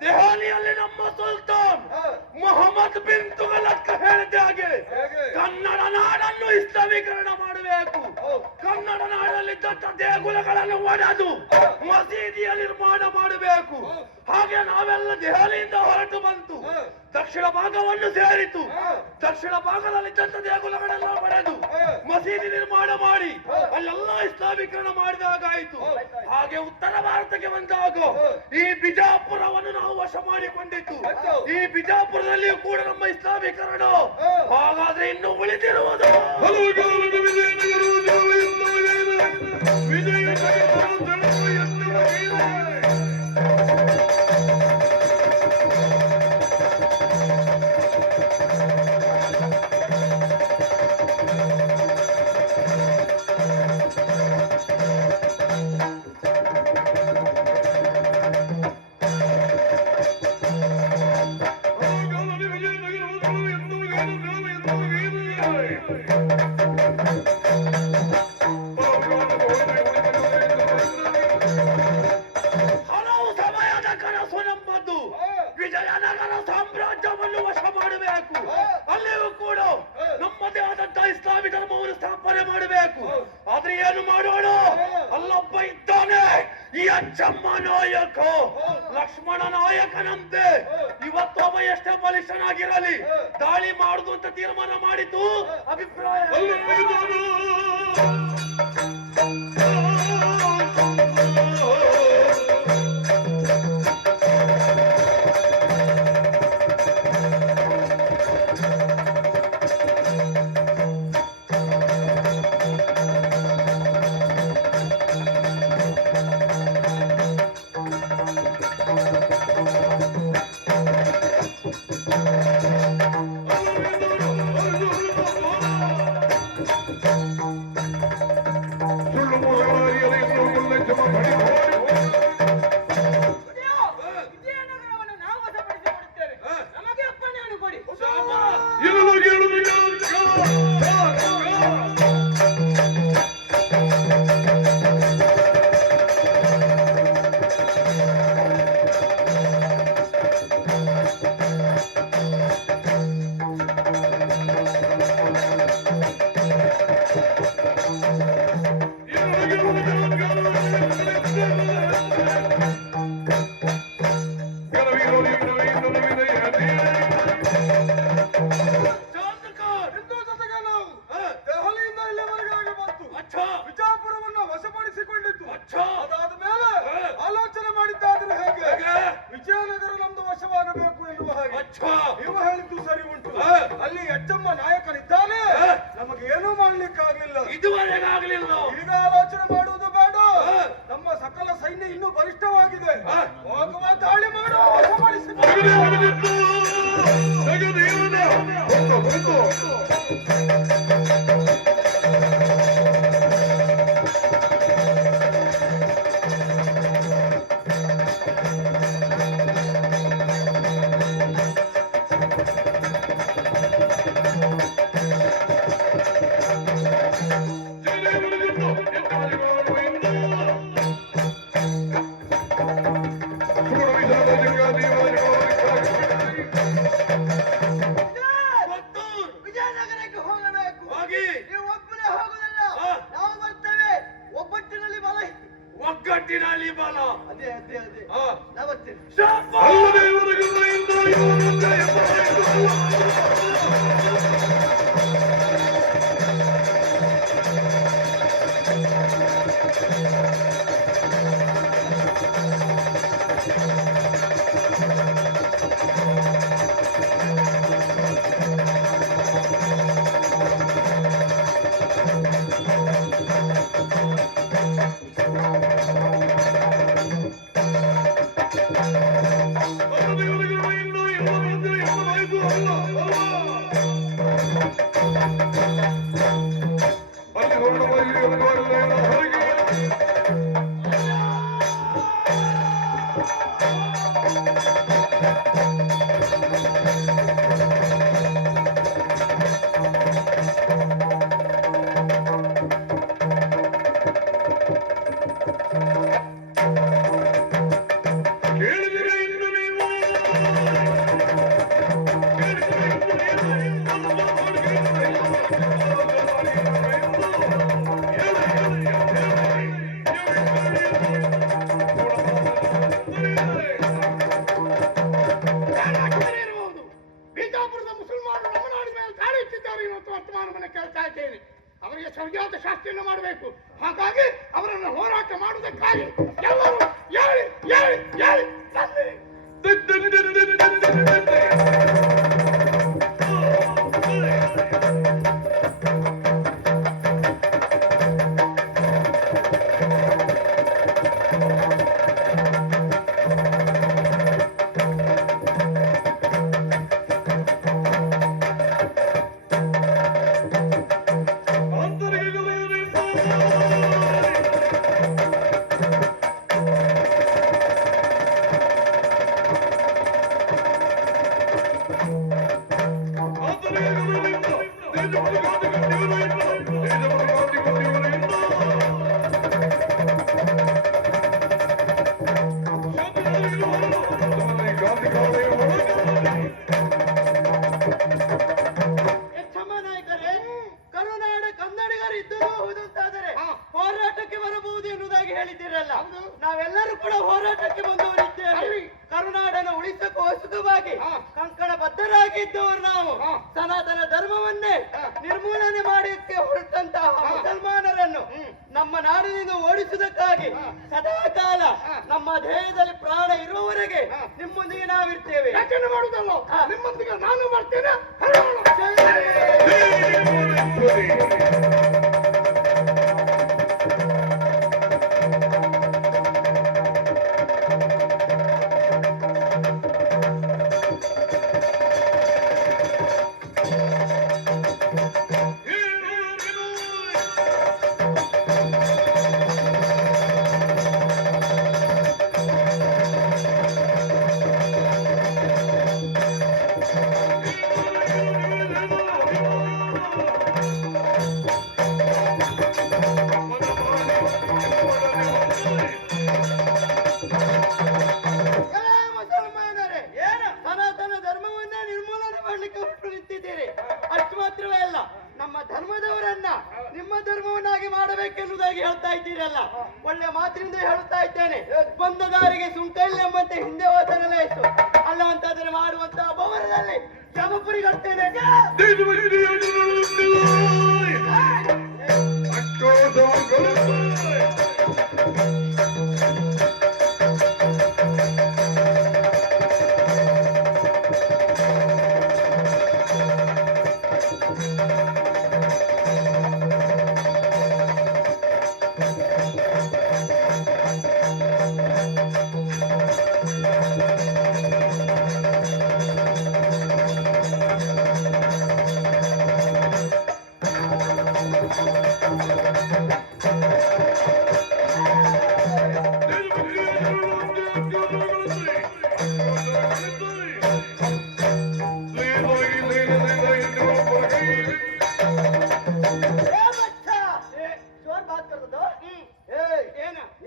ದೆಹಲಿಯಲ್ಲಿ ನಮ್ಮ ಸುಲ್ತಾನ್ ಮೊಹಮ್ಮದ್ ಬಿನ್ ತುಘಲಕ್ ಹೇಳಿದ ಹಾಗೆ ಕನ್ನಡ ನಾಡನ್ನು ಇಸ್ಲಾಮೀಕರಣ ಮಾಡಬೇಕು. ಕನ್ನಡ ನಾಡಲ್ಲಿದ್ದಂತ ದೇಗುಲಗಳನ್ನು ಒಡೆದು ಮಸೀದಿಯ ನಿರ್ಮಾಣ ಮಾಡಬೇಕು. ಹಾಗೆ ನಾವೆಲ್ಲ ದೆಹಲಿಯಿಂದ ಹೊರಟು ಬಂತು, ದಕ್ಷಿಣ ಭಾಗವನ್ನು ಸೇರಿತು. ದಕ್ಷಿಣ ಭಾಗದಲ್ಲಿದ್ದಂತ ದೇಗುಲಗಳೆಲ್ಲ ಒಡೆದು ಮಸೀದಿ ನಿರ್ಮಾಣ ಮಾಡಿ ಅಲ್ಲೆಲ್ಲ ಇಸ್ಲಾಮೀಕರಣ ಮಾಡಿದಾಗಾಯಿತು. ಹಾಗೆ ಉತ್ತರ ಭಾರತಕ್ಕೆ ಬಂದಾಗ ಈ ಬಿಜಾಪುರವನ್ನು ನಾವು ವಶ ಮಾಡಿಕೊಂಡಿತ್ತು. ಈ ಬಿಜಾಪುರದಲ್ಲಿಯೂ ಕೂಡ ನಮ್ಮ ಇಸ್ಲಾಮೀಕರಣ. ಹಾಗಾದ್ರೆ ಇನ್ನು ಉಳಿದಿರುವುದು ವಿಜಯನಗರ ಸಾಮ್ರಾಜ್ಯವನ್ನು ವಶ ಮಾಡಬೇಕು. ಅಲ್ಲಿಯೂ ಕೂಡ ನಮ್ಮದೇ ಆದಂತಹ ಇಸ್ಲಾಮಿ ಧರ್ಮವನ್ನು ಸ್ಥಾಪನೆ ಮಾಡಬೇಕು. ಆದ್ರೆ ಏನು ಮಾಡೋಣ? ಅಲ್ಲೊಬ್ಬ ಇದ್ದಾನೆ, ಈ ಅಜ್ಜಮ್ಮ ನಾಯಕ, ಲಕ್ಷ್ಮಣ ನಾಯಕನಂತೆ. ಇವತ್ತು ಅವ ಎಷ್ಟೇ ಬಲಿಷ್ಠನಾಗಿರಲಿ ದಾಳಿ ಮಾಡುದು ಅಂತ ತೀರ್ಮಾನ ಮಾಡಿತು. ಅಭಿಪ್ರಾಯ ಬಿಜಾಪುರವನ್ನು ವಶಪಡಿಸಿಕೊಂಡಿತ್ತು. ಅದಾದ ಮೇಲೆ ಆಲೋಚನೆ ಮಾಡಿದ್ದಾದ್ರೆ ಹೇಗೆ ವಿಜಯನಗರ ನಮ್ದು ವಶವಾಗಬೇಕು ಎನ್ನುವ ಹಾಗೆ ನೀವು ಹೇಳಿದ್ದು ಸರಿ ಉಂಟು. ಅಲ್ಲಿ ಅಜ್ಜಮ್ಮ ನಾಯಕನಿದ್ದಾನೆ, ನಮಗೆ ಏನೂ ಮಾಡ್ಲಿಕ್ಕಾಗ್ಲಿಲ್ಲ, ಇದುವರೆಗೆ ಆಗ್ಲಿಲ್ಲ. ಈಗ ಆಲೋಚನೆ ಮಾಡುವುದು ಬೇಡ. ನಮ್ಮ ಸಕಲ ಸೈನ್ಯ ಇನ್ನೂ ಬಲಿಷ್ಠವಾಗಿದೆ. ಹೋಗುವ ದಾಳಿ ಮಾಡುವ ಒಗ್ಗಟ್ಟಿನಲ್ಲಿ ಬಲ. ಅದೇ ಅದೇ ಅದೇ ಹಾ. ನಾ ಬರ್ತೇನೆ. ಬಿಜಾಪುರದ ಮುಸಲ್ಮಾನರು ನಮ್ಮ ನಾಡಿನ ಮೇಲೆ ದಾಳಿ ಇಟ್ಟಿದ್ದಾರೆ ಇವತ್ತು ವರ್ತಮಾನವನ್ನು ಕೇಳ್ತಾ ಇದ್ದೇನೆ. ಅವರಿಗೆ ಸಂಜಾತ ಶಾಸ್ತ್ರಿಯನ್ನು ಮಾಡಬೇಕು. ಹಾಗಾಗಿ ಅವರನ್ನು ಹೋರಾಟ ಮಾಡುವುದಕ್ಕಾಗಿ ಎಲ್ಲರೂ ಹೇಳಿ ಹೇಳಿ ಹೇಳಿ ಬನ್ನಿ. ಎಚ್ಚಮ್ಮ ನಾಯಕರೇ, ಕರುನಾಡ ಕನ್ನಡಿಗರು ಇದ್ದರೂ ಹೌದಂತಾದರೆ ಹೋರಾಟಕ್ಕೆ ಬರಬಹುದು ಎನ್ನುವುದಾಗಿ ಹೇಳಿದ್ದೀರಲ್ಲ. ನಾವೆಲ್ಲರೂ ಕೂಡ ಹೋರಾಟಕ್ಕೆ ಬಂದವರಿದ್ದೇವೆ. ಕರುನಾಡನ್ನು ಉಳಿಸಕೋಸ್ಕರವಾಗಿ ಕಂಕಣ ಬದ್ಧರಾಗಿದ್ದವರು ನಾವು. ಸನಾತನ ಧರ್ಮವನ್ನೇ ನಿರ್ಮೂಲನೆ ಮಾಡಲಿಕ್ಕೆ ಹೊರಟಂತಹ ಮುಸಲ್ಮಾನರನ್ನು ನಮ್ಮ ನಾಡಿನಿಂದ ಓಡಿಸುವುದಕ್ಕಾಗಿ ಸದಾ ಕಾಲ ನಮ್ಮ ಧ್ಯೇಯದಲ್ಲಿ ಪ್ರಾಣ ಇರುವವರೆಗೆ ನಿಮ್ಮೊಂದಿಗೆ ನಾವಿರ್ತೇವೆ. ಯಾಕೆಂದು ಮಾಡುವುದಲ್ಲ, ನಿಮ್ಮೊಂದಿಗೆ ನಾನು ಬರ್ತೇನೆ. ಮುಸಲ್ಮಾನರೇ, ಸನಾತನ ಧರ್ಮವನ್ನೇ ನಿರ್ಮೂಲನೆ ಮಾಡಲಿಕ್ಕೆ ಹೊರಟು ನಿಂತಿದ್ದೀರಿ. ಅಷ್ಟು ಮಾತ್ರವೇ ಅಲ್ಲ, ನಮ್ಮ ಧರ್ಮದವರನ್ನ ನಿಮ್ಮ ಧರ್ಮವನ್ನಾಗಿ ಮಾಡಬೇಕೆನ್ನುವುದಾಗಿ ಹೇಳ್ತಾ ಇದ್ದೀರಲ್ಲ. ಒಳ್ಳೆ ಮಾತಿನಿಂದ ಹೇಳ್ತಾ ಇದ್ದೇನೆ. ಬಂದ ದಾರಿಗೆ ಸುಂಕ ಇಲ್ಲ ಎಂಬಂತೆ ಹಿಂದೆ ಹೋದರಲ್ಲ ಎಷ್ಟು ಅಲ್ಲ ಅಂತಾದರೆ ಮಾಡುವಂತಹ ಭವನದಲ್ಲಿ ಜಮಪುರಿ ಕಟ್ತೇನೆ.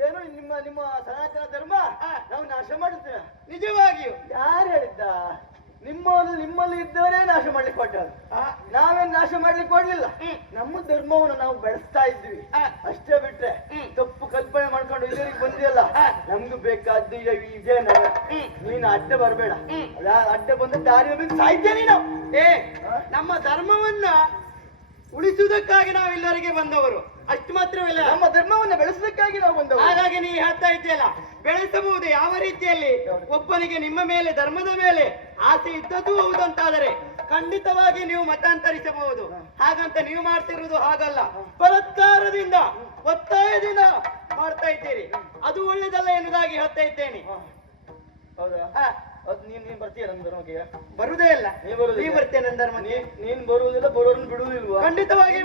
ಏನು ನಿಮ್ಮ ಸನಾತನ ಧರ್ಮ ನಾವು ನಾಶ ಮಾಡುತ್ತೇವೆ? ನಿಜವಾಗಿಯೂ ಯಾರು ಹೇಳಿದ್ದ? ನಿಮ್ಮಲ್ಲಿ ಇದ್ದವರೇ ನಾಶ ಮಾಡ್ಲಿಕ್ಕೆ ಕೊಟ್ಟರು. ನಾವೇನ್ ನಾಶ ಮಾಡ್ಲಿಕ್ಕೆ ಕೊಡ್ಲಿಲ್ಲ. ನಮ್ಮ ಧರ್ಮವನ್ನು ನಾವು ಬೆಳೆಸ್ತಾ ಇದ್ವಿ ಅಷ್ಟೇ ಬಿಟ್ರೆ ತಪ್ಪು ಕಲ್ಪನೆ ಮಾಡ್ಕೊಂಡು ಇಲ್ಲಿಗೆ ಬಂದ ಬೇಕಾದ್ದು ಈಗ ಈ ವಿಜಯನಗರ ನೀನು ಅಡ್ಡ ಬರಬೇಡ ಅಡ್ಡ ಬಂದ ದಾರಿ ಸಾಹಿತ್ಯ ನೀನು ನಮ್ಮ ಧರ್ಮವನ್ನ ಉಳಿಸುವುದಕ್ಕಾಗಿ ನಾವೆಲ್ಲರಿಗೆ ಬಂದವರು ಅಷ್ಟು ಮಾತ್ರವಲ್ಲ ನಮ್ಮ ಧರ್ಮವನ್ನ ಬೆಳೆಸುವುದಕ್ಕಾಗಿ ನಾವು ಬಂದವರು ಹಾಗಾಗಿ ನೀವು ಹೇಳ್ತಾ ಇದ್ದೀಯಲ್ಲ ಬೆಳೆಸಬಹುದು ಯಾವ ರೀತಿಯಲ್ಲಿ ಒಬ್ಬನಿಗೆ ನಿಮ್ಮ ಮೇಲೆ ಧರ್ಮದ ಮೇಲೆ ಆಸೆ ಇದ್ದದ್ದು ಹೌದಂತಾದರೆ ಖಂಡಿತವಾಗಿ ನೀವು ಮತಾಂತರಿಸಬಹುದು ಹಾಗಂತ ನೀವು ಮಾಡ್ತಿರುವುದು ಹಾಗಲ್ಲ ಬಲಾತ್ಕಾರದಿಂದ ಒತ್ತಾಯದಿಂದ ಮಾಡ್ತಾ ಇದ್ದೀರಿ ಅದು ಒಳ್ಳೇದಲ್ಲ ಎನ್ನುವುದಾಗಿ ಹೇಳ್ತಾ ಇದ್ದೇನೆ ಹೌದಾ ನೀನ್ ಬರ್ತೀಯ ನನ್ನ ಧರ್ಮಕ್ಕೆ ಬರುವುದೇ ಇಲ್ಲ ನೀವು ಬರ್ತೇನೆ ನನ್ನ ಧರ್ಮಕ್ಕೆ ನೀನ್ ಬರುವುದಿಲ್ಲ ಬರೋರನ್ನು ಬಿಡುವುದಿಲ್ವಾ ಖಂಡಿತವಾಗಿ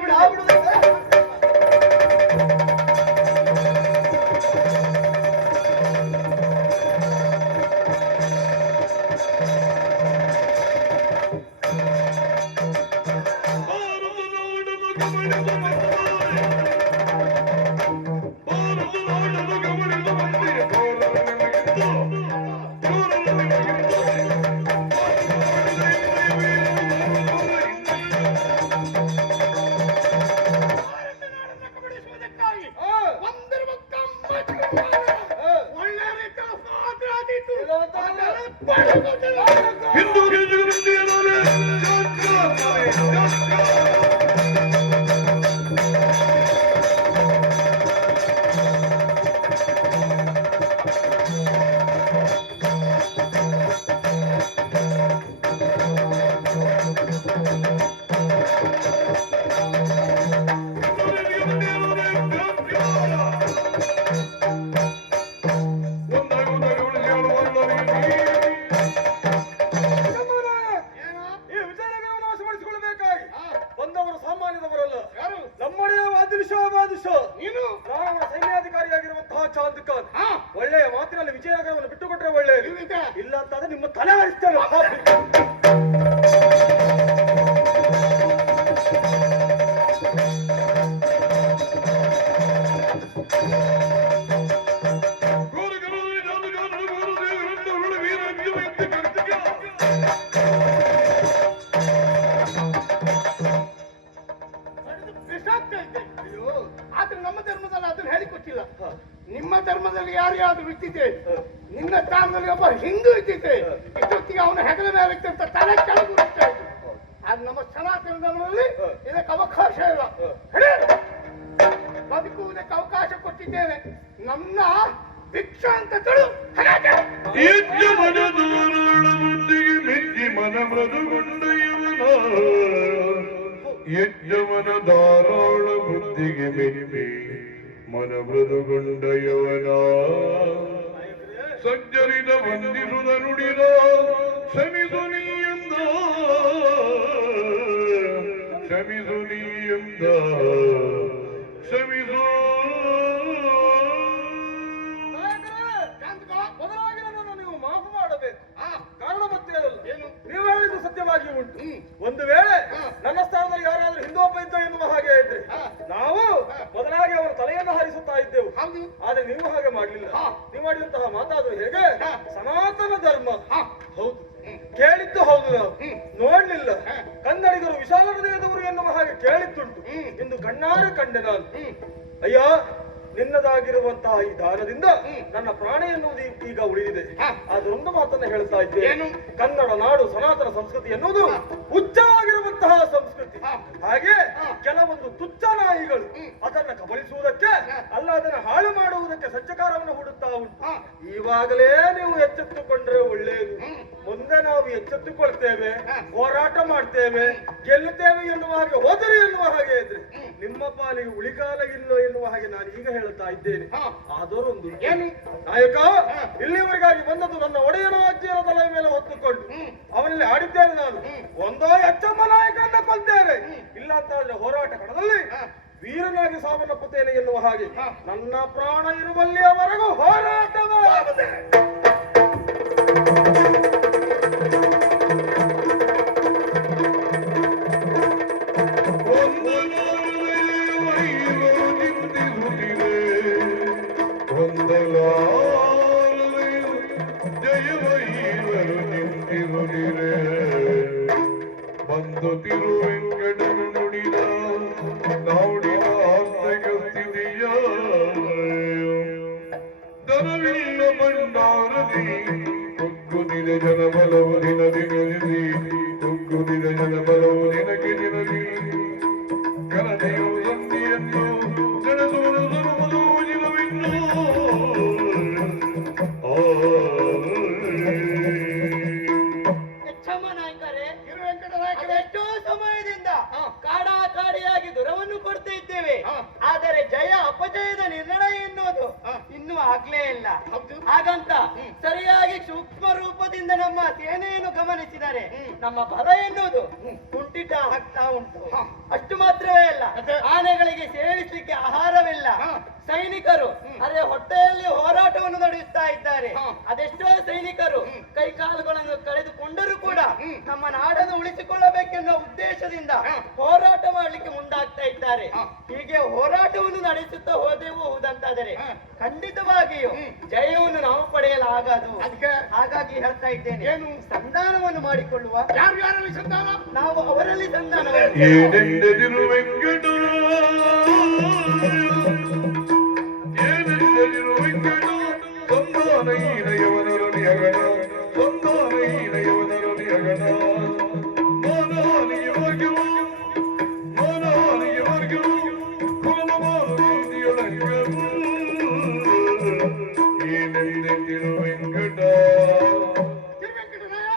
ಒಳ್ಳೆಯ ಮಾತಿನಲ್ಲಿ ವಿಜಯನಗರವನ್ನು ಬಿಟ್ಟುಕೊಟ್ರೆ ಒಳ್ಳೆಯದು ಇಲ್ಲ ಅಂತಂದ್ರೆ ನಿಮ್ಮ ತಲೆ ಹರಿಸ್ತೇನೆ ಆದ್ರೆ ನಮ್ಮ ಧರ್ಮದಲ್ಲಿ ಅದನ್ನ ಹೇಳಿಕೊಟ್ಟಿಲ್ಲ ನಿಮ್ಮ ಧರ್ಮದಲ್ಲಿ ಯಾರ್ಯಾರು ಇಟ್ಟಿದ್ದೆ ನಿನ್ನ ಸ್ಥಾನದಲ್ಲಿ ಒಬ್ಬ ಹಿಂದೂ ಇದ್ದಿದ್ದೆ ಇಷ್ಟೊತ್ತಿಗೆ ಅವನ ಹೆಗಲ ಮೇಲೆ ಇಟ್ಟಂತ ತಲೆ ಕೆಳಗೆ ಉಳಿಸ್ತಾ ಇತ್ತು ಆದ್ರೆ ನಮ್ಮ ಸನಾತನ ಧರ್ಮದಲ್ಲಿ ಇದಕ್ಕೆ ಅವಕಾಶ ಇಲ್ಲ ಬದುಕುವುದಕ್ಕೆ ಅವಕಾಶ ಕೊಟ್ಟಿದ್ದೇನೆ ನನ್ನ ಭಿಕ್ಷಾ ಅಂತ ತಿಳು ಮನ ಮೃದುಗೊಂಡ ಯಜ್ಞವನ ಧಾರಾಳ ಬುದ್ಧಿಗೆ ಮೆಮ್ಮೆ ಮನ ಮೃದುಗೊಂಡ ಯವನ ಸಜ್ಜರಿದ ವಂದಿಸುದ ನುಡಿದ ಕ್ಷಮಿಸು ನೀಯಂದ ಕ್ಷಮಿಸು ನೀಯಂದ ಕ್ಷಮಿಸು ಬದಲಾಗಿ ನನ್ನನ್ನು ನೀವು ಮಾಫು ಮಾಡಬೇಕು ಕಾರಣ ಮತ್ತೆ ಅದಲ್ಲ ನೀವು ಹೇಳಿದ್ದು ಸತ್ಯವಾಗಿ ಉಂಟು ಒಂದು ವೇಳೆ ನನ್ನ ಸ್ಥಾನದಲ್ಲಿ ಯಾರಾದ್ರೂ ಹಿಂದೊಬ್ಬ ಇದ್ದ ಎನ್ನುವ ಹಾಗೆ ಇದ್ರೆ ನಾವು ಮೊದಲಾಗಿ ಅವರ ತಲೆಯನ್ನು ಹರಿಸುತ್ತಾ ಇದ್ದೆವು ಆದ್ರೆ ನೀವು ಹಾಗೆ ಮಾಡಲಿಲ್ಲ ನೀವು ಮಾಡಿದಂತಹ ಮಾತಾದ್ರು ಹೇಗೆ ಸನಾತನ ಧರ್ಮ ಹೌದು ಕೇಳಿದ್ದು ಹೌದು ನಾವು ನೋಡ್ಲಿಲ್ಲ ಕನ್ನಡಿಗರು ವಿಶಾಲ ಹೃದಯದವರು ಎನ್ನುವ ಹಾಗೆ ಕೇಳಿದ್ದುಂಟು ಇಂದು ಕಣ್ಣಾರೆ ಕಂಡೆ ನಾನು ಅಯ್ಯ ನಿನ್ನದಾಗಿರುವಂತಹ ಈ ದಾನದಿಂದ ನನ್ನ ಪ್ರಾಣ ಎನ್ನುವುದು ಈಗ ಉಳಿದಿದೆ ಅದೊಂದು ಮಾತನ್ನ ಹೇಳ್ತಾ ಇದ್ದೇನೆ ಕನ್ನಡ ನಾಡು ಸನಾತನ ಸಂಸ್ಕೃತಿ ಎನ್ನುವುದು ಉಚ್ಚವಾಗಿರುವಂತಹ ಸಂಸ್ಕೃತಿ ಹಾಗೆ ಕೆಲವೊಂದು ತುಚ್ಛ ನಾಯಿಗಳು ಅದನ್ನ ಕಬಳಿಸುವುದಕ್ಕೆ ಅಲ್ಲ ಅದನ್ನ ಹಾಳು ಮಾಡುವುದಕ್ಕೆ ಸಜ್ಜಕಾರವನ್ನು ಹೂಡುತ್ತಾ ಉಂಟು ಈವಾಗಲೇ ನೀವು ಎಚ್ಚೆತ್ತುಕೊಂಡ್ರೆ ಒಳ್ಳೆಯದು ಮುಂದೆ ನಾವು ಎಚ್ಚೆತ್ತುಕೊಳ್ತೇವೆ ಹೋರಾಟ ಮಾಡ್ತೇವೆ ಗೆಲ್ಲುತ್ತೇವೆ ಎನ್ನುವ ಹಾಗೆ ಹೋದರೆ ಎನ್ನುವ ಹಾಗೆ ಇದ್ರೆ ನಿಮ್ಮ ಪಾಲಿಗೆ ಉಳಿಕಾಲ ಇಲ್ಲೋ ಎನ್ನುವ ಹಾಗೆ ನಾನು ಈಗ ಹೇಳ್ತಾ ಇದ್ದೇನೆ ಆದರೊಂದು ನಾಯಕ ಇಲ್ಲಿವರೆಗಾಗಿ ಬಂದದ್ದು ನನ್ನ ಒಡೆಯನ ಅಜ್ಜಿಯರ ತಲೆಯ ಮೇಲೆ ಹೊತ್ತುಕೊಂಡು ಅವನಲ್ಲಿ ಆಡಿದ್ದೇನೆ ನಾನು ಒಂದೋ ಎಚ್ಚಮ್ಮ ನಾಯಕರನ್ನ ಕೊಲ್ತೇನೆ ಇಲ್ಲ ಅಂತಾದ್ರೆ ಹೋರಾಟ ಕಣದಲ್ಲಿ ವೀರನಾಗಿ ಸಾವನ್ನಪ್ಪುತ್ತೇನೆ ಎನ್ನುವ ಹಾಗೆ ನನ್ನ ಪ್ರಾಣ ಇರುವಲ್ಲಿಯವರೆಗೂ ಹೋರಾಟವೇ ಜಯವೈವರು ನಿಂತಿರುತ್ತಿರೆ ಬಂದು ತಿರುವೆಂಕಟನು ನುಡಿದ ನಾಡಿನ ಆಸ್ತೆಯ ಸ್ಥಿತಿಯ ಮನವಿಲ್ಲ ಭಂಡಾರದಿ ಕುಗ್ಗುದಿದೆ ಜನಬಲವು ದಿನ ದಿನದಿ ಕುಗ್ಗುದಿದೆ ಜನಬಲವು ದಿನಕ್ಕೆ ದಿನದಿ ಕರನೆಯು ಸಂಧಿಯನ್ನು ನಡೆಸುವುದು ಸರ್ವದು ದಿನವಿನ್ನು ಎಚ್ಚಮ್ಮ ನಾಯಕರೇ, ಕಿರು ವೆಂಕಟನಾಯಕರೇ, ಅದೆಷ್ಟೋ ಸಮಯದಿಂದ ಕಾಡಿಯಾಗಿ ದುರವನ್ನು ಕೊಡ್ತಾ ಇದ್ದೇವೆ. ಆದರೆ ಜಯ ಅಪಜಯದ ನಿರ್ಣಯ ಎನ್ನುವುದು ಇನ್ನೂ ಆಗ್ಲೇ ಇಲ್ಲ. ಹಾಗಂತ ಸರಿಯಾಗಿ ಸೂಕ್ಷ್ಮ ರೂಪದಿಂದ ನಮ್ಮ ಸೇನೆಯನ್ನು ಗಮನಿಸಿದರೆ ನಮ್ಮ ಬಲ ಎನ್ನುವುದು ಕುಂಠಿತ ಆಗ್ತಾ ಉಂಟು. ಅಷ್ಟು ಮಾತ್ರವೇ ಅಲ್ಲ, ಆನೆಗಳಿಗೆ ಸೇವಿಸಲಿಕ್ಕೆ ಆಹಾರವಿಲ್ಲ. ಸೈನಿಕರು ಅದೇ ಹೊಟ್ಟೆಯಲ್ಲಿ ಹೋರಾಟವನ್ನು ನಡೆಸ್ತಾ ಇದ್ದಾರೆ. ಅದೆಷ್ಟೋ ಸೈನಿಕರು ಕೈ ಕಾಲುಗಳನ್ನು ಕಳೆದುಕೊಂಡರೂ ಕೂಡ ನಮ್ಮ ನಾಡನ್ನು ಉಳಿಸಿಕೊಳ್ಳಬೇಕೆನ್ನುವ ಉದ್ದೇಶದಿಂದ ಹೋರಾಟ ಮಾಡಲಿಕ್ಕೆ ಮುಂದಾಗ್ತಾ ಇದ್ದಾರೆ. ಹೀಗೆ ಹೋರಾಟವನ್ನು ನಡೆಸುತ್ತಾ ಹೋದಂತಾದರೆ ಖಂಡಿತವಾಗಿಯೂ ಜಯವನ್ನು ನಾವು ಪಡೆಯಲಾಗದು. ಹಾಗಾಗಿ ಹೇಳ್ತಾ ಇದ್ದೇನೆ, ಏನು ಸಂಧಾನವನ್ನು ಮಾಡಿಕೊಳ್ಳುವ. ಯಾರಲ್ಲಿ ಸಂಧಾನ? ನಾವು ಅವರಲ್ಲಿ ಸಂಧಾನ. ಏನೆಂದೆದಿರು ವೆಂಕಟ ಏನೆಂದೆದಿರು ವೆಂಕಟ ಸಂಧಾನಹೀನಯವನರಲಿ ಹಗಣ ಸಂಧಾನಹೀನಯವನರಲಿ ಹಗಣ ಮಾನಹಾನಿಗೆ ವರ್ಗವು ಕುಲಮಾನದಿಯೊಳಗವು ಏನೆಂದೆದಿರು ವೆಂಕಟ. ತಿರುವೆಂಕಟರಾಯ,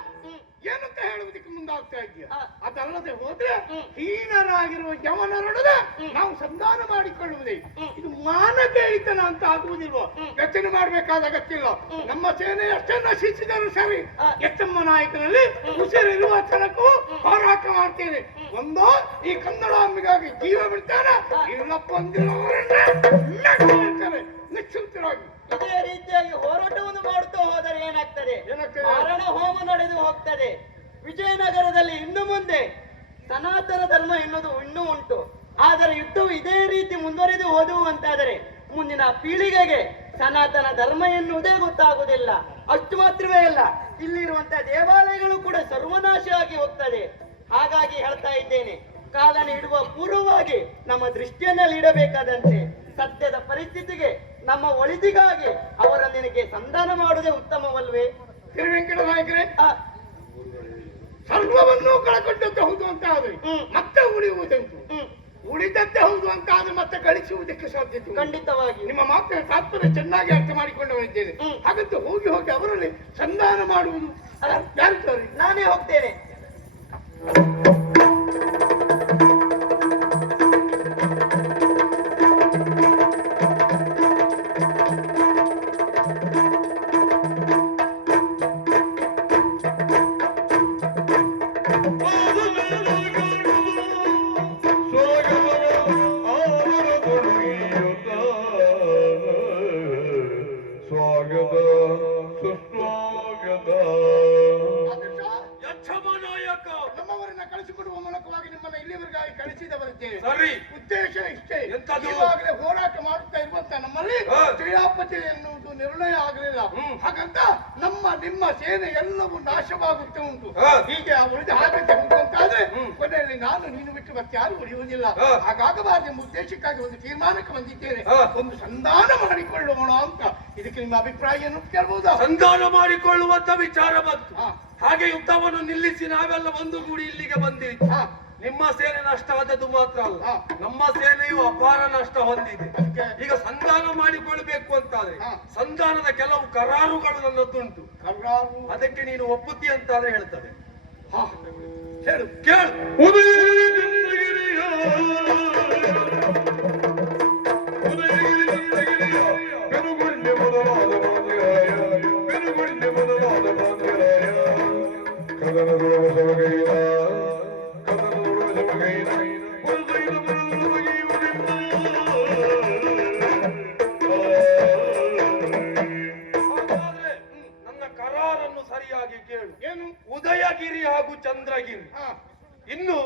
ಏನಂತ ಹೇಳುವುದಕ್ಕೆ ಮುಂದಾಗ್ತಾ ಇದೆಯಾ? ಅದಲ್ಲದೆ ಹೋದ್ರೆ ಹೀನರಾಗಿರುವ ಯವನರೊಡನೆ ನಾವು ಸಂಧಾನ ಮಾಡಿಕೊಳ್ಳುವುದೇ ಇದು ಮಾನಗೇಳಿತನ ಅಂತ ಆಗುವುದಿಲ್ವೋ? ಯೋಚನೆ ಮಾಡಬೇಕಾದ ಅಗತ್ಯ ಇಲ್ಲ. ನಮ್ಮ ಸೇನೆ ಎಷ್ಟೇ ನಶಿಸಿದರೂ ಸರಿ, ಎಚ್ಚಮ್ಮ ನಾಯಕನಲ್ಲಿ ಉಸಿರಿರುವ ತನಕೂ ಹೋರಾಟ ಮಾಡ್ತೇನೆ. ಒಂದೋ ಈ ಕನ್ನಡಾಂಬಿಗಾಗಿ ಜೀವ ಬಿಡ್ತೇನೆ, ಇಲ್ಲಪ್ಪ ಅಂದಿರುವವರನ್ನೇ ನಿಶ್ಚಿಂತರಾಗಿ ಇದೇ ರೀತಿಯಾಗಿ ಹೋರಾಟವನ್ನು ಮಾಡುತ್ತಾ ಹೋದರೆ ಏನಾಗ್ತದೆ? ಮಾರಣ ಹೋಮ ನಡೆದು ಹೋಗ್ತದೆ. ವಿಜಯನಗರದಲ್ಲಿ ಇನ್ನು ಮುಂದೆ ಸನಾತನ ಧರ್ಮ ಎನ್ನುವುದು ಇನ್ನೂ ಉಂಟು. ಆದರೆ ಯುದ್ಧವು ಇದೇ ರೀತಿ ಮುಂದುವರೆದು ಹೋದವು ಅಂತಾದರೆ ಮುಂದಿನ ಪೀಳಿಗೆಗೆ ಸನಾತನ ಧರ್ಮ ಎನ್ನುವುದೇ ಗೊತ್ತಾಗುವುದಿಲ್ಲ. ಅಷ್ಟು ಮಾತ್ರವೇ ಅಲ್ಲ, ಇಲ್ಲಿರುವಂತಹ ದೇವಾಲಯಗಳು ಕೂಡ ಸರ್ವನಾಶ ಆಗಿ ಹೋಗ್ತದೆ. ಹಾಗಾಗಿ ಹೇಳ್ತಾ ಇದ್ದೇನೆ, ಕಾಲ ನೀಡುವ ಪೂರ್ವವಾಗಿ ನಮ್ಮ ದೃಷ್ಟಿಯಲ್ಲಿ ಇಡಬೇಕಾದಂತೆ ಸದ್ಯದ ಪರಿಸ್ಥಿತಿಗೆ ನಮ್ಮ ಒಳಿತಿಗಾಗಿ ಅವರ ನಿನಗೆ ಸಂಧಾನ ಮಾಡುವುದೇ ಉತ್ತಮವಲ್ವೇ? ತಿರುವೆಂಕಟ ನಾಯಕರೇ, ಸರ್ವವನ್ನು ಕಳಕೊಂಡದ್ದು ಹೌದು ಅಂತ ಆದ್ರೆ ಮತ್ತೆ ಉಳಿಯುವುದಂತು, ಉಳಿದದ್ದೇ ಹೌದು ಅಂತ ಆದ್ರೆ ಮತ್ತೆ ಗಳಿಸುವುದಕ್ಕೆ ಸಾಧ್ಯತೆ ಖಂಡಿತವಾಗಿ. ನಿಮ್ಮ ಮಾತಿನ ತಾತ್ಪರ್ಯ ಚೆನ್ನಾಗಿ ಅರ್ಥ ಮಾಡಿಕೊಂಡವನಿದ್ದೇನೆ. ಹಾಗಂತ ಹೋಗಿ ಅವರಲ್ಲಿ ಸಂಧಾನ ಮಾಡುವುದು ಯಾರು? ನಾನೇ ಹೋಗ್ತೇನೆ. ಸ್ವಾಗತ ಸುಸ್ವಾಗತ. ಯಚ್ಚಮ್ಮ ನಾಯಕ, ನಮ್ಮವರನ್ನ ಕಳಿಸಿಕೊಡುವ ಮೂಲಕವಾಗಿ ನಿಮ್ಮನ್ನ ಇಲ್ಲಿವರೆಗಾಗಿ ಕಳಿಸಿದವರಿದ್ದೇವೆ. ಸರಿ. ಉದ್ದೇಶ ಇಷ್ಟೇ, ಎಂತದು? ಈವಾಗಲೇ ಹೋರಾಟ ಮಾಡುತ್ತಾ ಇರುವಂತ ನಮ್ಮಲ್ಲಿ ಜಯಾಪಜಯ ಎನ್ನುವುದು ನಿರ್ಣಯ ಆಗಲಿಲ್ಲ. ಹಾಗಂತ ನಿಮ್ಮ ಸೇನೆ ಎಲ್ಲವೂ ನಾಶವಾಗುತ್ತೆ ಉಂಟು. ಹೀಗೆ ಆ ಉಳಿದ ಹಾಗೆ ತೆಗೆದುಕೊಂತಾದ್ರೆ ಕೊನೆಯಲ್ಲಿ ನಾನು ನೀನು ಬಿಟ್ಟು ಮತ್ತೆ ಯಾರು ಉಳಿಯುವುದಿಲ್ಲ. ಹಾಗಾಗಬಾರದು ಎಂಬ ಉದ್ದೇಶಕ್ಕಾಗಿ ಒಂದು ತೀರ್ಮಾನಕ್ಕೆ ಬಂದಿದ್ದೇನೆ. ಒಂದು ಸಂಧಾನ ಮಾಡಿಕೊಳ್ಳೋಣ ಅಂತ. ಇದಕ್ಕೆ ನಿಮ್ಮ ಅಭಿಪ್ರಾಯ ಏನು ಕೇಳಬಹುದಾ? ಸಂಧಾನ ಮಾಡಿಕೊಳ್ಳುವಂತ ವಿಚಾರ ಬಂತು. ಹಾಗೆ ಯುದ್ಧವನ್ನು ನಿಲ್ಲಿಸಿ ನಾವೆಲ್ಲ ಒಂದು ಗೂಡಿ ಇಲ್ಲಿಗೆ ಬಂದಿದ್ದು. ನಿಮ್ಮ ಸೇನೆ ನಷ್ಟ ಆದದ್ದು ಮಾತ್ರ ಅಲ್ಲ, ನಮ್ಮ ಸೇನೆಯು ಅಪಾರ ನಷ್ಟ ಹೊಂದಿದೆ. ಈಗ ಸಂಧಾನ ಮಾಡಿಕೊಳ್ಬೇಕು ಅಂತಾದ್ರೆ ಸಂಧಾನದ ಕೆಲವು ಕರಾರುಗಳು ನನ್ನದುಂಟು. ಅದಕ್ಕೆ ನೀನು ಒಪ್ಪುತ್ತಿ ಅಂತಾದ್ರೆ ಹೇಳ್ತದೆ. ಹೇಳು. ಕೇಳು. ಉದಯಗಿರಿಯ ಬೆನುಗುಂಡೆ ಮೊದಲಾದ ಮಾಂದಿರಾಯ ಬೆನುಗುಂಡೆ ಮೊದಲಾದ ಮಾಂದಿರಾಯ ಕದನದೊಳ ಬಸವಗೈದ ಕದನದೊಳ ಬಸವಗೈದ ಹೊರದೈದ ಮರದ ಬಗೆಯುವುದಿಲ್ಲ. ಹಾಗಾದ್ರೆ ನನ್ನ ಕರಾರನ್ನು ಸರಿಯಾಗಿ ಕೇಳು. ಏನು? ಉದಯಗಿರಿ ಹಾಗೂ ಚಂದ್ರಗಿರಿ ಇನ್ನು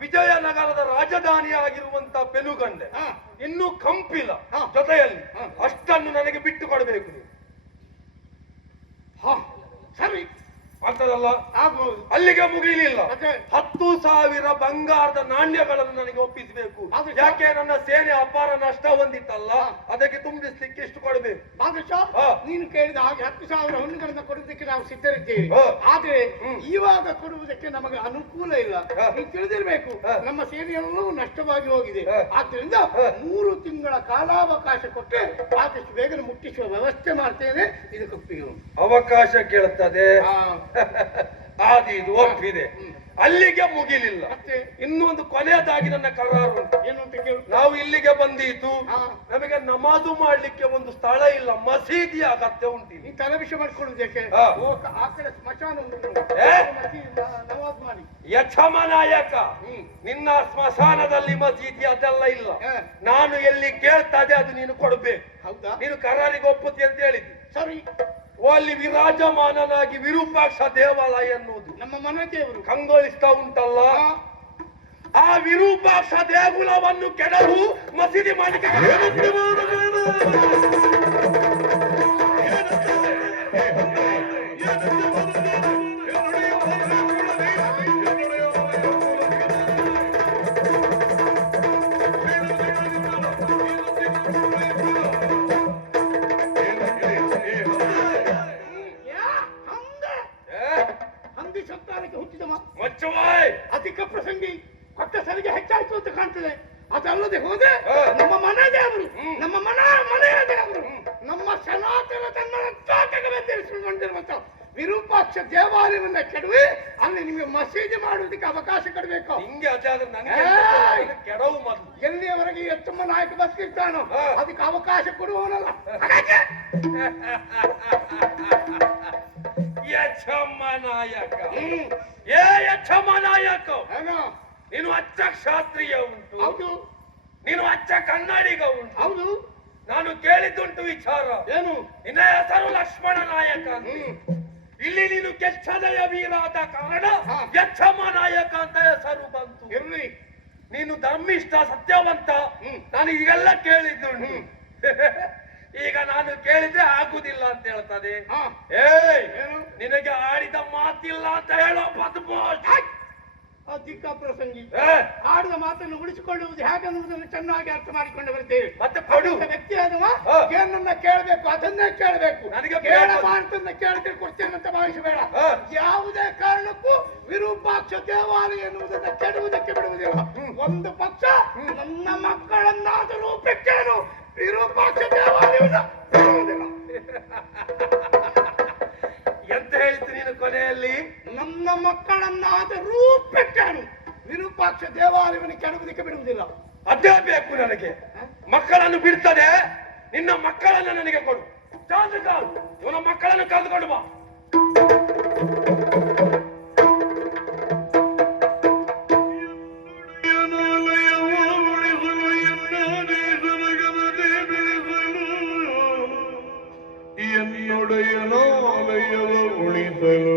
ವಿಜಯನಗರದ ರಾಜಧಾನಿ ಆಗಿರುವಂತ ಪೆನುಗಂಡೆ, ಇನ್ನು ಕಂಪಿಲ ಜೊತೆಯಲ್ಲಿ ಅಷ್ಟನ್ನು ನನಗೆ ಬಿಟ್ಟು ಕೊಡಬೇಕು. ಸರಿ, ಆಗ್ತದಲ್ಲ? ಆಗ್ಬಹುದು. ಅಲ್ಲಿಗೆ ಮುಗಿಲಿಲ್ಲ. ಮತ್ತೆ? 10,000 ಬಂಗಾರದ ನಾಣ್ಯಗಳನ್ನು ನನಗೆ ಒಪ್ಪಿಸಬೇಕು. ಅದು ಯಾಕೆ ನನ್ನ ಸೇನೆ ಅಪಾರ ನಷ್ಟ ಹೊಂದಿತ್ತಲ್ಲ, ಅದಕ್ಕೆ ತುಂಬಿಸ್ಲಿಕ್ಕೆ ಇಷ್ಟು ಕೊಡಬೇಕು. ಬಾದಶಾ, ಹಾ. ನೀನು ಕೇಳಿದ ಹಾಗೆ 10,000 ಹೊನ್ನುಗಳನ್ನು ಕೊಡುವುದಕ್ಕೆ ನಾವು ಸಿದ್ಧರಿದ್ದೇವೆ. ಹಾ. ಆದ್ರೆ ಇವಾಗ ಕೊಡುವುದಕ್ಕೆ ನಮಗೆ ಅನುಕೂಲ ಇಲ್ಲ. ಹಾ. ನೀನು ತಿಳಿದಿರ್ಬೇಕು, ಹಾ. ನಮ್ಮ ಸೇನೆಯೆಲ್ಲವೂ ನಷ್ಟವಾಗಿ ಹೋಗಿದೆ. ಹಾ. ಆದ್ರಿಂದ ಹಾ. 3 ತಿಂಗಳ ಕಾಲಾವಕಾಶ ಕೊಟ್ಟರೆ ಆದಷ್ಟು ಬೇಗನೆ ಮುಟ್ಟಿಸುವ ವ್ಯವಸ್ಥೆ ಮಾಡ್ತೇನೆ. ಇದಕ್ಕೆ ಒಪ್ಪಿಗೆ ಉಂಟು. ಅವಕಾಶ ಕೇಳುತ್ತದೆ. ಹಾ. ಆದಿ ಇದು ಒಪ್ಪಿದೆ. ಅಲ್ಲಿಗೆ ಮುಗಿಲಿಲ್ಲ. ಮತ್ತೆ ಇನ್ನೊಂದು ಕೊನೆಯದಾಗಿ ನನ್ನ ಕರಾರು ಉಂಟು. ಏನು ಅಂತ ಕೇಳು. ನಾವು ಇಲ್ಲಿಗೆ ಬಂದಿದ್ದು ಹಾ. ನಮಗೆ ನಮಾಜು ಮಾಡ್ಲಿಕ್ಕೆ ಒಂದು ಸ್ಥಳ ಇಲ್ಲ, ಮಸೀದಿಯ ಅಗತ್ಯ ಉಂಟು. ನೀನು ತಲೆಬಿಸಿ ಮಾಡ್ಕೊಳ್ಳುವುದಕ್ಕೆ ಹಾ. ಆ ಕಡೆ ಸ್ಮಶಾನ ಉಂಟು. ಏ? ನವಾಜ್ ಮಾಡಿ. ಯಕ್ಷಮ ನಾಯಕ, ಹ್ಮ್. ನಿನ್ನ ಸ್ಮಶಾನದಲ್ಲಿ ಮಸೀದಿ ಅದೆಲ್ಲ ಇಲ್ಲ. ಹಾ. ನಾನು ಎಲ್ಲಿ ಕೇಳ್ತದೆ ಅದು ನೀನು ಕೊಡ್ಬೇಕು. ಹೌದಾ? ನೀನು ಕರಾರಿಗೆ ಒಪ್ಪುತ್ತಿ ಅಂತ ಹೇಳಿದ್ದಿ. ಸರಿ. ಅಲ್ಲಿ ವಿರಾಜಮಾನನಾಗಿ ವಿರೂಪಾಕ್ಷ ದೇವಾಲಯ ಎನ್ನುವುದು ನಮ್ಮ ಮನೆ ದೇವರು ಕಂಗೊಳಿಸ್ತಾ ಉಂಟಲ್ಲ. ಹಾ. ಆ ವಿರೂಪಾಕ್ಷ ದೇಗುಲವನ್ನು ಕೆಡವು ಮಸೀದಿ ಮಾಡಲಿಕ್ಕೆ ಹಂದಿ ಸಂತಾನಕ್ಕೆ ಹುಟ್ಟಿದ ಮಚ್ಚವಾಯ್ ಅಧಿಕ ಪ್ರಸಂಗಿ ಕೊಟ್ಟ ಸರಿಗೆ ಹೆಚ್ಚಾಯ್ತು ಅಂತ ಕಾಣ್ತದೆ. ಅದಲ್ಲದೆ ಹೋದ್ರೆ ಹಾ. ನಮ್ಮ ಮನೆ ದೇವರು, ಹ್ಮ್. ನಮ್ಮ ಮನೆಯ ದೇವರು, ನಮ್ಮ ಸನಾತನ ಧರ್ಮದ ಚಾಟಕ ಬೆಂದಿರಿಸಿಕೊಂಡಿರುವಂತ ವಿರೂಪಾಕ್ಷ ದೇವಾಲಯವನ್ನ ಕೆಡವಿ ಅಲ್ಲಿ ನಿಮಗೆ ಮಸೀದಿ ಮಾಡುವುದಕ್ಕೆ ಅವಕಾಶ ಕೊಡಬೇಕು. ಹಿಂಗೆ ಅದಾದ್ರೆ ನನಗೆ ಏಯ್! ಕೆಡವು ಮೊದಲು. ಎಲ್ಲಿಯವರೆಗೆ ಎತ್ತಮ್ಮ ನಾಯಕ ಬದುಕಿರ್ತಾನೋ ಹಾ. ಅದಕ್ಕೆ ಅವಕಾಶ ಕೊಡುವವನಲ್ಲ. ಹಾಗಾಗಿ ಯಕ್ಷಮ ನಾಯಕ, ಹ್ಮ್. ಏ ಯಕ್ಷಮ ನಾಯಕ, ಏನೋ? ನೀನು ಅಚ್ಚ ಕ್ಷಾತ್ರಿಯ ಉಂಟು, ಹೌದು ನೀನು ಅಚ್ಚ ಕನ್ನಡಿಗ ಉಂಟು. ಹೌದು. ನಾನು ಕೇಳಿದ್ದುಂಟು ವಿಚಾರ. ಏನು? ನಿನ್ನ ಹೆಸರು ಲಕ್ಷ್ಮಣ ನಾಯಕ ಅಂತ. ಹ್ಮ್. ಇಲ್ಲಿ ನೀನು ಕೆಚ್ಚದಯ ವೀರ ಆದ ಕಾರಣ ಹಾ. ಯಕ್ಷಮ ನಾಯಕ ಅಂತ ಹೆಸರು ಬಂತು. ಇರ್ಲಿ. ನೀನು ಧರ್ಮಿಷ್ಠ, ಸತ್ಯವಂತ. ಹ್ಮ್. ನಾನು ಈಗೆಲ್ಲ ಕೇಳಿದ್ದುಂಟು. ಹ್ಮ್. ಈಗ ನಾನು ಕೇಳಿದ್ರೆ ಆಗುದಿಲ್ಲ ಅಂತ ಹೇಳ್ತದೆ. ಹಾ. ಏಯ್, ಏನು? ನಿನಗೆ ಆಡಿದ ಮಾತಿಲ್ಲ ಅಂತ ಹೇಳೋ ಬದ್ಮಾಶ್. ಅಧಿಕ ಪ್ರಸಂಗಿ ಏ, ಆಡಿದ ಮಾತನ್ನು ಉಳಿಸಿಕೊಳ್ಳುವುದು ಹೇಗೆನ್ನುವುದನ್ನು ಚೆನ್ನಾಗಿ ಅರ್ಥ ಮಾಡಿಕೊಂಡು ಬರ್ತೇವೆ. ಮತ್ತೆ ಕೊಡು. ಅಂಥ ವ್ಯಕ್ತಿ ಆದವ ಹಾ. ಏನನ್ನ ಕೇಳಬೇಕು ಅದನ್ನೇ ಕೇಳಬೇಕು. ನನಗೆ ಕೇಳಬಾರ್ದನ್ನ ಕೇಳ್ತೀನಿ ಕೊಡ್ತೇನೆ ಅಂತ ಭಾವಿಸಬೇಡ. ಹಾ. ಯಾವುದೇ ಕಾರಣಕ್ಕೂ ವಿರೂಪಾಕ್ಷ ದೇವಾಲಯ ಎನ್ನುವುದನ್ನ ಕೆಡುವುದಕ್ಕೆ ಬಿಡುವುದಿಲ್ಲ. ಒಂದು ಪಕ್ಷ ನನ್ನ ಮಕ್ಕಳನ್ನಾದರೂ ಬಿಟ್ಟೇನು ವಿರೂಪಾಕ್ಷ ದೇವಾಲಯವನ್ನು ಬಿಡುವುದಿಲ್ಲ. ಎಂತ ಹೇಳಿತು ನೀನು ಕೊನೆಯಲ್ಲಿ? ನನ್ನ ಮಕ್ಕಳನ್ನಾದರೂ ಬಿಟ್ಟೇನು ವಿರೂಪಾಕ್ಷ ದೇವಾಲಯವನ್ನು ಕೆಡುವುದಕ್ಕೆ ಬಿಡುವುದಿಲ್ಲ. ಅದೇ ಬೇಕು ನನಗೆ. ಮಕ್ಕಳನ್ನು ಬಿಡ್ತದೆ, ನಿನ್ನ ಮಕ್ಕಳನ್ನು ನನಗೆ ಕೊಡು. ಚಾಂದ್ರಕಾಲ್, ಇವನ ಮಕ್ಕಳನ್ನು ಕರೆದುಕೊಂಡು ಬಾ. ಎನ್ನೊಡೆಯನಾಲಯವ ಉಳಿಸಲು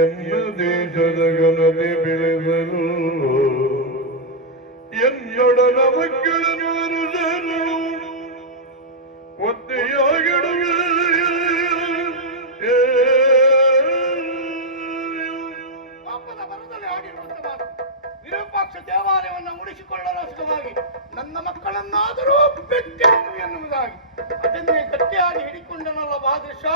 ಎನ್ನ ದೇಶದ ಘನತೆ ಬೆಳೆಸಲು ಎನ್ನೊಡನ ಮಕ್ಕಳನ್ನು ಅನುಸರು ಒತ್ತೆಯಾಗಿಡುವೆ. ಪಾಪದ ಬರದಲ್ಲಿ ಆಡಿರುವಂತ ಮಾತು. ವಿರೂಪಾಕ್ಷ ದೇವಾಲಯವನ್ನು ಉಳಿಸಿಕೊಳ್ಳಲು ಸುಖವಾಗಿ ನನ್ನ ಮಕ್ಕಳನ್ನಾದರೂ ಬಿಟ್ಟೇನು ಎನ್ನುವುದಾಗಿ ಅದನ್ನೇ ಗಟ್ಟಿಯಾಗಿ ಹಿಡಿಕೊಂಡನಲ್ಲ ಬಾದಶಾ.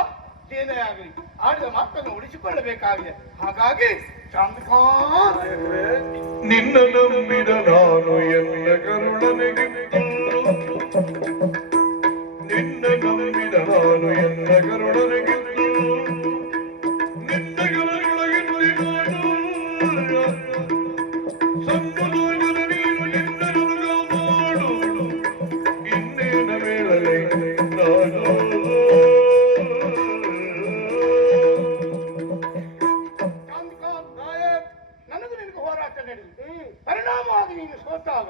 ಏನೇ ಆಗಲಿ ಆಡಿದ ಮಾತನ್ನು ಉಳಿಸಿಕೊಳ್ಳಬೇಕಾಗಿದೆ. ಹಾಗಾಗಿ ಚಾಂದ್ಖಾನ್, ನಿನ್ನ ನಂಬಿದ ನಾನು ಎನ್ನ ಕರುಣನಿಗಿತ್ತು, ನಿನ್ನ ನಂಬಿದ ನಾನು ಎನ್ನ ಕರುಣನಿಗಿತ್ತು, ನಿನ್ನ ಕರುಣಗಿಂದಿ ನಾನು ಸಂಪದೋಜನ ನೀನು ನಿನ್ನ ಮಾಡು, ಇನ್ನೇನ ವೇಳಲೆ ನಾನು ಚಾಂದ್ಖಾನ್ ನಾಯಕ್, ನನಗೂ ನಿನಗೂ ಹೋರಾಟ ನಡೆದಿದೆ. ಪರಿಣಾಮವಾಗಿ ನೀನು ಸೋತಾಗ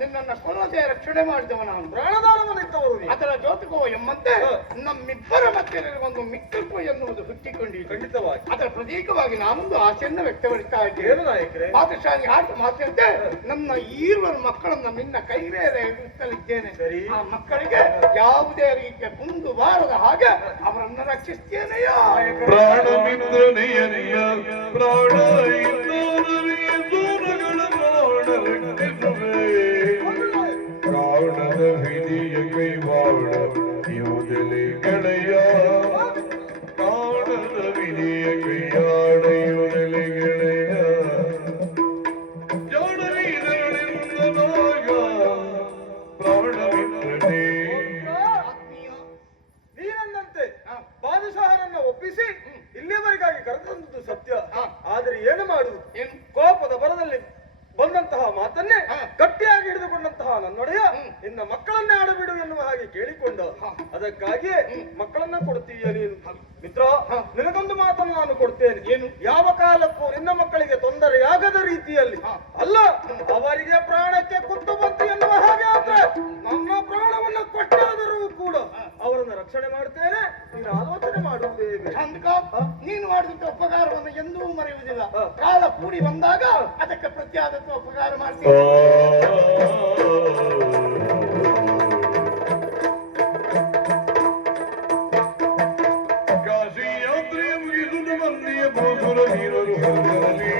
ನಿನ್ನನ್ನು ಕೊಲ್ಲದೆ ರಕ್ಷಣೆ ಮಾಡಿದವ ನಾನು. ಪ್ರಾಣದಾನವನ್ನಿತ್ತವರು ನೀವು. ಅದರ ಜೋತಕೋ ಎಂಬಂತೆ ನಮ್ಮಿಬ್ಬರ ಮಧ್ಯೆ ಒಂದು ಮಿತ್ರತ್ವ ಎನ್ನುವುದು ಹುಟ್ಟಿಕೊಂಡಿದೆ. ಖಂಡಿತವಾಗಿ. ಅದರ ಪ್ರತೀಕವಾಗಿ ನಾನೊಂದು ಆಸೆಯನ್ನು ವ್ಯಕ್ತಪಡಿಸ್ತಾ ಇದ್ದೇನೆ. ಏನು ನಾಯಕರೇ? ಪಾದಶಾಹಿ ಆಟ ಮಾತಂತೆ ನನ್ನ ಈರುವರು ಮಕ್ಕಳನ್ನ ನಿನ್ನ ಕೈ ಮೇಲೆ ಇರಿಸಲಿದ್ದೇನೆ. ಸರಿ. ಆ ಮಕ್ಕಳಿಗೆ ಯಾವುದೇ ರೀತಿಯ ಕುಂದು ಬಾರದ ಹಾಗೆ ಅವರನ್ನು ರಕ್ಷಿಸ್ತೇನೆಯೋ ಪ್ರಾಣ ಮಿತ್ರನೆಯರಿಯ ಪ್ರಾಣ ಇದ್ದವರಿಗೆ ದೂರಗಳ ಪ್ರಾಣ ರಕ್ಷಿಸುವೆ ಪ್ರಾಣದ ಹಿರಿಯ ಕೈವಾಡ ಯೋಧಲೆ ಗೆಳೆಯ ಪ್ರಾಣದ ಹಿರಿಯ ಕೈಯಾಡ ಯೋಧಲೆ ಗೆಳೆಯ ಜಾಡವೀರಗಳಿಂದ ನಾಗ ಪ್ರಾಣ ಮಿತ್ರನೇ ನೀನಂದಂತೆ ಬಾದಶಾಹನನ್ನ ಒಪ್ಪಿಸಿ ಇಲ್ಲಿಯವರೆಗಾಗಿ ಕರೆತಂದದ್ದು ಸತ್ಯ ಆದ್ರೆ ಏನು ಮಾಡುವುದು ಏನು ಕೋಪದ ಬರದಲ್ಲಿ ಬಂದಂತಹ ಮಾತನ್ನೇ ಗಟ್ಟಿಯಾಗಿ ಹಿಡಿದುಕೊಂಡಂತಹ ನನ್ನೊಡೆಯ ನಿನ್ನ ಮಕ್ಕಳನ್ನೇ ಆಡಬಿಡು ಎನ್ನುವ ಹಾಗೆ ಕೇಳಿಕೊಂಡ ಅದಕ್ಕಾಗಿಯೇ ಮಕ್ಕಳನ್ನ ಕೊಡ್ತೀಯ ನೀನು ಮಿತ್ರ ನಿನಗೊಂದು ಮಾತನ್ನು ನಾನು ಕೊಡ್ತೇನೆ ಏನು? ಯಾವ ಕಾಲಕ್ಕೂ ನಿನ್ನ ಮಕ್ಕಳಿಗೆ ತೊಂದರೆಯಾಗದ ರೀತಿಯಲ್ಲಿ ಅಲ್ಲ ಅವರಿಗೆ ಪ್ರಾಣಕ್ಕೆ ಕುತ್ತು ಬಂತು ಎನ್ನುವ ಹಾಗೆ ಆದ್ರೆ ನನ್ನ ಪ್ರಾಣವನ್ನು ಕೊಟ್ಟಾದರೂ ಕೂಡ ಅವರನ್ನು ರಕ್ಷಣೆ ಮಾಡ್ತೇನೆ ನೀನು ಆಲೋಚನೆ ಮಾಡುವುದೇ ಬೇಡ. ಚಂದ್ಕಾಂತ್, ನೀನು ಮಾಡಿದಂತ ಉಪಕಾರವನ್ನು ಎಂದೂ ಮರೆಯುವುದಿಲ್ಲ ಕಾಲ ಕೂಡಿ ಬಂದಾಗ ಅದಕ್ಕೆ ಪ್ರತ್ಯಾದಂತ ಉಪಕಾರ ಮಾಡ್ತೀನಿ ಕಾಶಿ ಯಾತ್ರೆಯ ಮುಗಿಸುತ್ತ ಮಂದಿಯ ಬೋಧುರ ವೀರರು ಹೊರಗರಲಿ